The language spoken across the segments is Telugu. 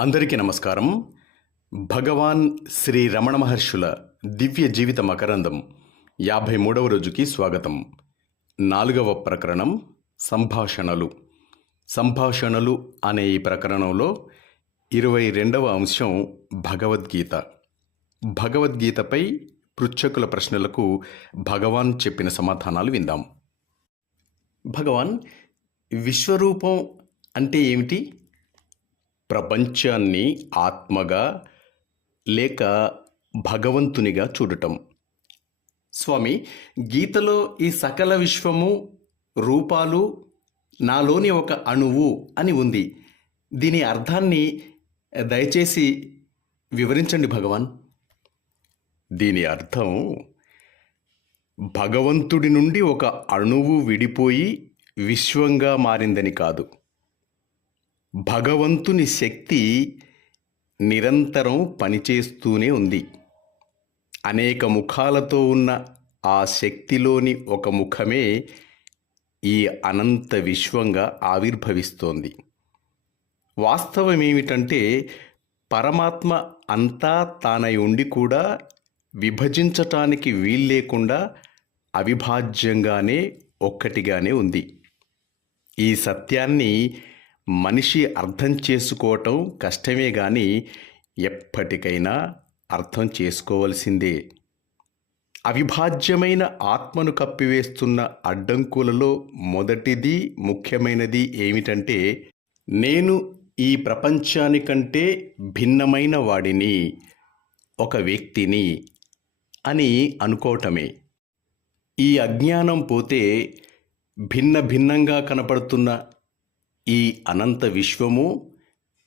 అందరికీ నమస్కారం. భగవాన్ శ్రీ రమణ మహర్షుల దివ్య జీవిత మకరందం యాభై మూడవ రోజుకి స్వాగతం. నాలుగవ ప్రకరణం సంభాషణలు. సంభాషణలు అనే ఈ ప్రకరణంలో ఇరవై రెండవ అంశం భగవద్గీత. భగవద్గీతపై పృచ్ఛకుల ప్రశ్నలకు భగవాన్ చెప్పిన సమాధానాలు విందాం. భగవాన్ విశ్వరూపం అంటే ఏమిటి? ప్రపంచాన్ని ఆత్మగా లేక భగవంతునిగా చూడటం. స్వామి గీతలో ఈ సకల విశ్వము రూపాలు నాలోని ఒక అణువు అని ఉంది. దీని అర్థాన్ని దయచేసి వివరించండి భగవాన్. దీని అర్థం భగవంతుడి నుండి ఒక అణువు విడిపోయి విశ్వంగా మారిందని కాదు. భగవంతుని శక్తి నిరంతరం పనిచేస్తూనే ఉంది. అనేక ముఖాలతో ఉన్న ఆ శక్తిలోని ఒక ముఖమే ఈ అనంత విశ్వంగా ఆవిర్భవిస్తోంది. వాస్తవమేమిటంటే పరమాత్మ అంతా తానై ఉండి కూడా విభజించటానికి వీల్లేకుండా అవిభాజ్యంగానే ఒక్కటిగానే ఉంది. ఈ సత్యాన్ని మనిషి అర్థం చేసుకోవటం కష్టమే కానీ ఎప్పటికైనా అర్థం చేసుకోవలసిందే. అవిభాజ్యమైన ఆత్మను కప్పివేస్తున్న అడ్డంకులలో మొదటిది ముఖ్యమైనది ఏమిటంటే నేను ఈ ప్రపంచానికంటే భిన్నమైన వాడిని ఒక వ్యక్తిని అని అనుకోవటమే. ఈ అజ్ఞానం పోతే భిన్న భిన్నంగా కనపడుతున్న ఈ అనంత విశ్వము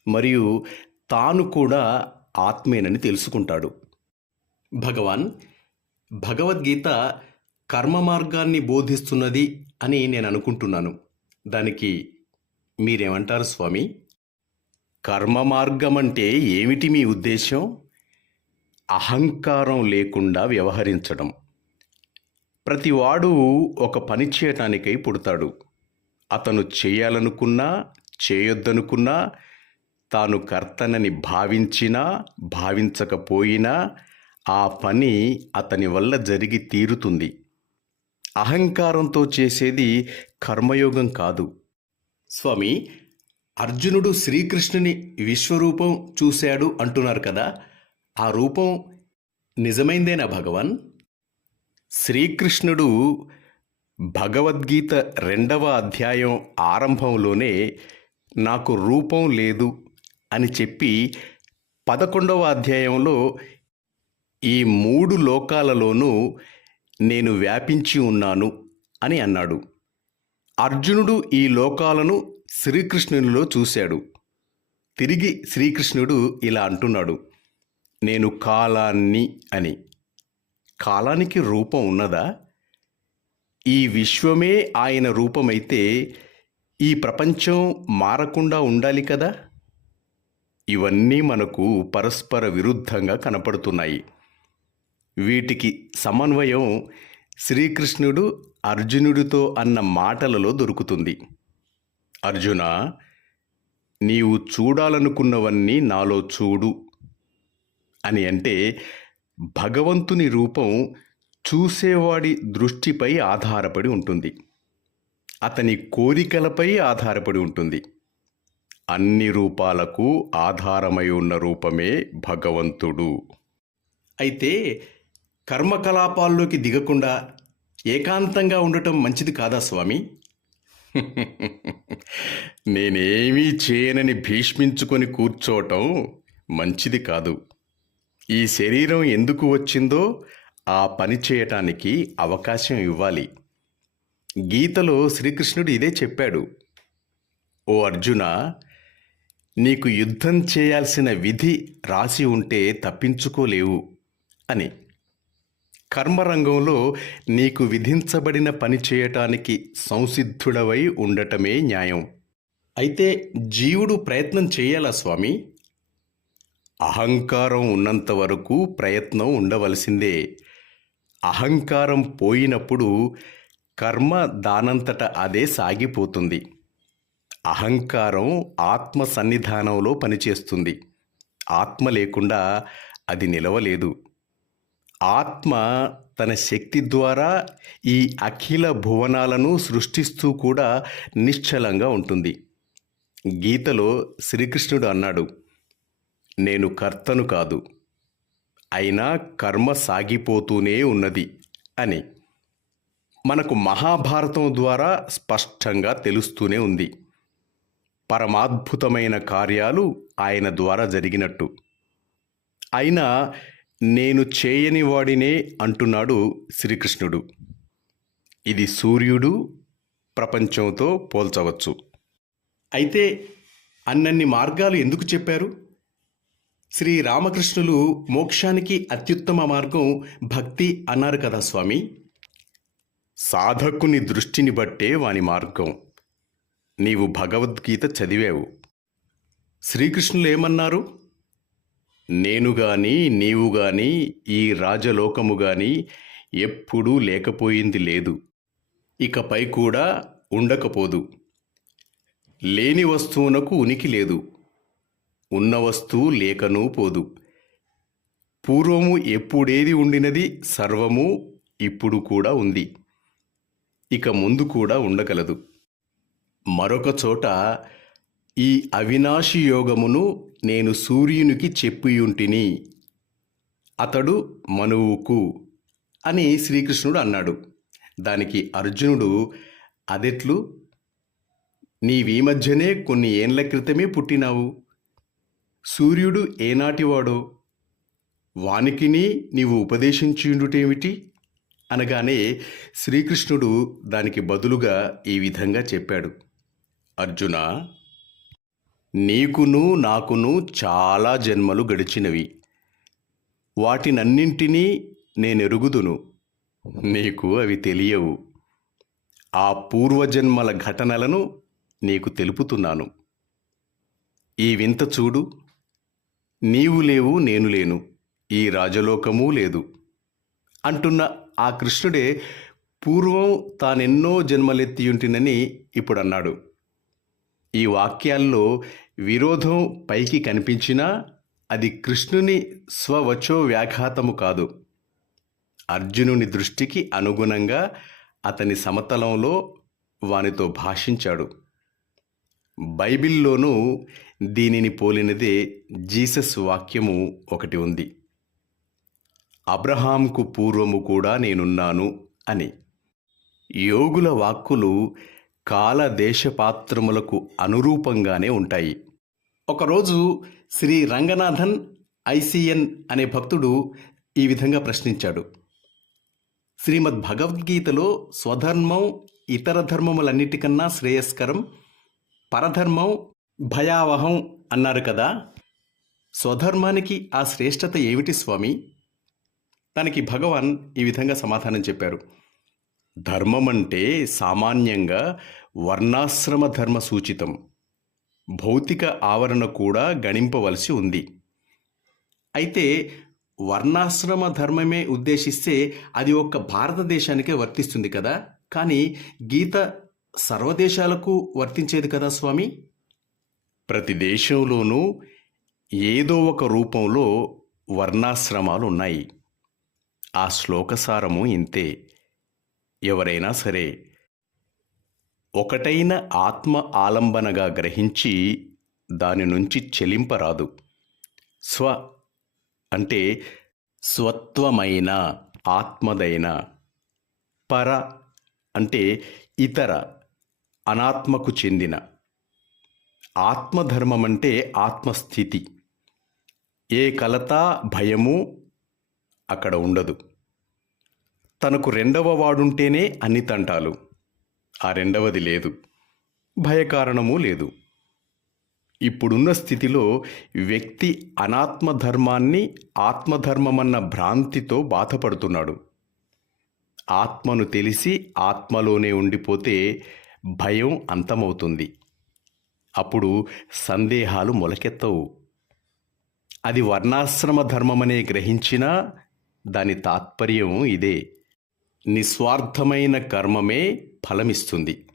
మరియు తాను కూడా ఆత్మేనని తెలుసుకుంటాడు. భగవాన్ భగవద్గీత కర్మ మార్గాన్ని బోధిస్తున్నది అని నేను అనుకుంటున్నాను. దానికి మీరేమంటారు స్వామి? కర్మ మార్గం అంటే ఏమిటి మీ ఉద్దేశం అహంకారం లేకుండా వ్యవహరించడం. ప్రతివాడు ఒక పని చేయటానికై పుడతాడు. అతను చేయాలనుకున్నా చేయొద్దనుకున్నా తాను కర్తనని భావించినా భావించకపోయినా ఆ పని అతని వల్ల జరిగి తీరుతుంది. అహంకారంతో చేసేది కర్మయోగం కాదు. స్వామి అర్జునుడు శ్రీకృష్ణుని విశ్వరూపం చూశాడు అంటున్నారు కదా ఆ రూపం నిజమైందేనా భగవాన్? శ్రీకృష్ణుడు భగవద్గీత రెండవ అధ్యాయం ఆరంభంలోనే నాకు రూపం లేదు అని చెప్పి పదకొండవ అధ్యాయంలో ఈ మూడు లోకాలలోనూ నేను వ్యాపించి ఉన్నాను అని అన్నాడు. అర్జునుడు ఈ లోకాలను శ్రీకృష్ణునిలో చూశాడు. తిరిగి శ్రీకృష్ణుడు ఇలా అంటున్నాడు నేను కాలాన్ని అని. కాలానికి రూపం ఉన్నదా? ఈ విశ్వమే ఆయన రూపమైతే ఈ ప్రపంచం మారకుండా ఉండాలి కదా? ఇవన్నీ మనకు పరస్పర విరుద్ధంగా కనపడుతున్నాయి. వీటికి సమన్వయం శ్రీకృష్ణుడు అర్జునుడితో అన్న మాటలలో దొరుకుతుంది. అర్జున నీవు చూడాలనుకున్నవన్నీ నాలో చూడు అని అంటే భగవంతుని రూపం చూసేవాడి దృష్టిపై ఆధారపడి ఉంటుంది. అతని కోరికలపై ఆధారపడి ఉంటుంది. అన్ని రూపాలకు ఆధారమై ఉన్న రూపమే భగవంతుడు. అయితే కర్మకలాపాల్లోకి దిగకుండా ఏకాంతంగా ఉండటం మంచిది కాదా స్వామి? నేనేమీ చేయనని భీష్మించుకొని కూర్చోవటం మంచిది కాదు. ఈ శరీరం ఎందుకు వచ్చిందో ఆ పని చేయటానికి అవకాశం ఇవ్వాలి. గీతలో శ్రీకృష్ణుడు ఇదే చెప్పాడు. ఓ అర్జున నీకు యుద్ధం చేయాల్సిన విధి రాసి ఉంటే తప్పించుకోలేవు అని. కర్మరంగంలో నీకు విధించబడిన పని చేయటానికి సంసిద్ధుడవై ఉండటమే న్యాయం. అయితే జీవుడు ప్రయత్నం చేయాలా స్వామి? అహంకారం ఉన్నంత వరకు ప్రయత్నం ఉండవలసిందే. అహంకారం పోయినప్పుడు కర్మ దానంతట అదే సాగిపోతుంది. అహంకారం ఆత్మ సన్నిధానంలో పనిచేస్తుంది. ఆత్మ లేకుండా అది నిలవలేదు. ఆత్మ తన శక్తి ద్వారా ఈ అఖిల భువనాలను సృష్టిస్తూ కూడా నిశ్చలంగా ఉంటుంది. గీతలో శ్రీకృష్ణుడు అన్నాడు నేను కర్తను కాదు అయినా కర్మ సాగిపోతూనే ఉన్నది అని. మనకు మహాభారతం ద్వారా స్పష్టంగా తెలుస్తూనే ఉంది. పరమాద్భుతమైన కార్యాలు ఆయన ద్వారా జరిగినట్టు. అయినా నేను చేయని వాడినే అంటున్నాడు శ్రీకృష్ణుడు. ఇది సూర్యుడు ప్రపంచంతో పోల్చవచ్చు. అయితే అన్నన్ని మార్గాలు ఎందుకు చెప్పారు? శ్రీ రామకృష్ణులు మోక్షానికి అత్యుత్తమ మార్గం భక్తి అన్నారు కదా స్వామి. సాధకుని దృష్టిని బట్టే వాని మార్గం. నీవు భగవద్గీత చదివావు. శ్రీకృష్ణులు ఏమన్నారు నేను గాని నీవు గాని ఈ రాజలోకము గాని ఎప్పుడూ లేకపోయింది లేదు. ఇకపై కూడా ఉండకపోదు. లేని వస్తువునకు ఉనికి లేదు. ఉన్న వస్తువు లేకనూ పోదు. పూర్వము ఎప్పుడేది ఉండినది సర్వము ఇప్పుడు కూడా ఉంది. ఇక ముందు కూడా ఉండగలదు. మరొక చోట ఈ అవినాశి యోగమును నేను సూర్యునికి చెప్పియుంటిని అతడు మనువుకు అని శ్రీకృష్ణుడు అన్నాడు. దానికి అర్జునుడు అదెట్లు? నీవీ మధ్యనే కొన్ని ఏండ్ల క్రితమే పుట్టినావు. సూర్యుడు ఏనాటివాడో? వానికిని నీవు ఉపదేశించుండుటేమిటి? అనగానే శ్రీకృష్ణుడు దానికి బదులుగా ఈ విధంగా చెప్పాడు. అర్జున నీకును నాకును చాలా జన్మలు గడిచినవి. వాటినన్నింటినీ నేనెరుగుదును. నీకు అవి తెలియవు. ఆ పూర్వజన్మల ఘటనలను నీకు తెలుపుతున్నాను. ఈ వింత చూడు. నీవు లేవు నేను లేను ఈ రాజలోకమూ లేదు. అంటున్న ఆ కృష్ణుడే పూర్వం తానెన్నో జన్మలెత్తియుంటినని ఇప్పుడు అన్నాడు ఈ వాక్యాల్లో విరోధం పైకి కనిపించినా అది కృష్ణుని స్వవచో వ్యాఘాతము కాదు. అర్జునుని దృష్టికి అనుగుణంగా అతని సమతలంలో వానితో భాషించాడు. బైబిల్లోనూ దీనిని పోలినదే జీసస్ వాక్యము ఒకటి ఉంది. అబ్రహాంకు పూర్వము కూడా నేనున్నాను అని. యోగుల వాక్కులు కాల దేశపాత్రములకు అనురూపంగానే ఉంటాయి. ఒకరోజు శ్రీ రంగనాథన్ ఐసిఎన్ అనే భక్తుడు ఈ విధంగా ప్రశ్నించాడు. శ్రీమద్ భగవద్గీతలో స్వధర్మం ఇతర ధర్మములన్నిటికన్నా శ్రేయస్కరం పరధర్మం భయావహం అన్నారు కదా. స్వధర్మానికి ఆ శ్రేష్టత ఏమిటి స్వామి? దానికి భగవాన్ ఈ విధంగా సమాధానం చెప్పారు. ధర్మం అంటే సామాన్యంగా వర్ణాశ్రమ ధర్మ సూచితం. భౌతిక ఆవరణ కూడా గణింపవలసి ఉంది. అయితే వర్ణాశ్రమ ధర్మమే ఉద్దేశిస్తే అది ఒక్క భారతదేశానికే వర్తిస్తుంది కదా. కానీ గీత సర్వదేశాలకు వర్తించేది కదా స్వామి? ప్రతి దేశంలోనూ ఏదో ఒక రూపంలో వర్ణాశ్రమాలు ఉన్నాయి ఆ శ్లోకసారము ఇంతే. ఎవరైనా సరే ఒకటైన ఆత్మ ఆలంబనగా గ్రహించి దాని నుంచి చెలింపరాదు. స్వ అంటే స్వత్వమైన ఆత్మదైన పర అంటే ఇతర అనాత్మకు చెందిన. ఆత్మధర్మం అంటే ఆత్మస్థితి. ఏ కలత భయము అక్కడ ఉండదు. తనకు రెండవ వాడుంటేనే అన్ని తంటాలు. ఆ రెండవది లేదు. భయకారణము లేదు. ఇప్పుడున్న స్థితిలో వ్యక్తి అనాత్మధర్మాన్ని ఆత్మధర్మమన్న భ్రాంతితో బాధపడుతున్నాడు. ఆత్మను తెలిసి ఆత్మలోనే ఉండిపోతే భయం అంతమవుతుంది. అప్పుడు సందేహాలు మొలకెత్తవు. అది వర్ణాశ్రమ ధర్మమనే గ్రహించినా దాని తాత్పర్యం ఇదే. నిస్వార్థమైన కర్మమే ఫలమిస్తుంది.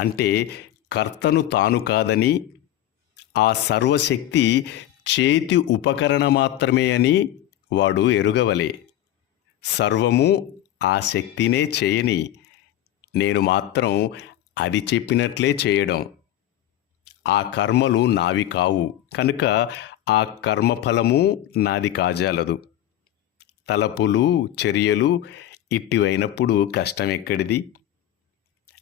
అంటే కర్తను తాను కాదని ఆ సర్వశక్తి చేతి ఉపకరణ మాత్రమే అని వాడు ఎరుగవలే. సర్వము ఆ శక్తినే చేయని. నేను మాత్రం అది చెప్పినట్లే చేయడం. ఆ కర్మలు నావి కావు. కనుక ఆ కర్మఫలము నాది కాజాలదు. తలపులు చర్యలు ఇట్టివైనప్పుడు కష్టం ఎక్కడిది?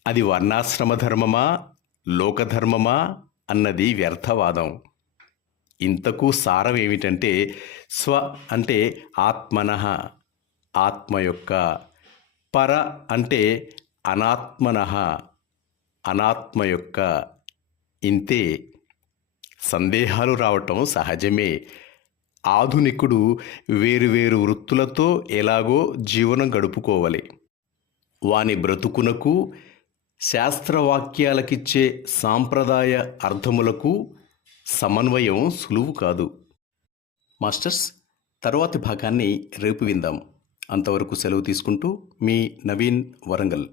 అది వర్ణాశ్రమ ధర్మమా లోకధర్మమా అన్నది వ్యర్థవాదం. ఇంతకు సారం ఏమిటంటే స్వ అంటే ఆత్మన ఆత్మ యొక్క పర అంటే అనాత్మన అనాత్మ యొక్క ఇంతే సందేహాలు రావటం సహజమే. ఆధునికుడు వేరువేరు వృత్తులతో ఎలాగో జీవనం గడుపుకోవాలి. వాని బ్రతుకునకు శాస్త్రవాక్యాలకిచ్చే సాంప్రదాయ అర్థములకు సమన్వయం సులువు కాదు. మాస్టర్స్ తర్వాతి భాగాన్ని రేపు విందాం. అంతవరకు సెలవు తీసుకుంటూ మీ నవీన్ వరంగల్.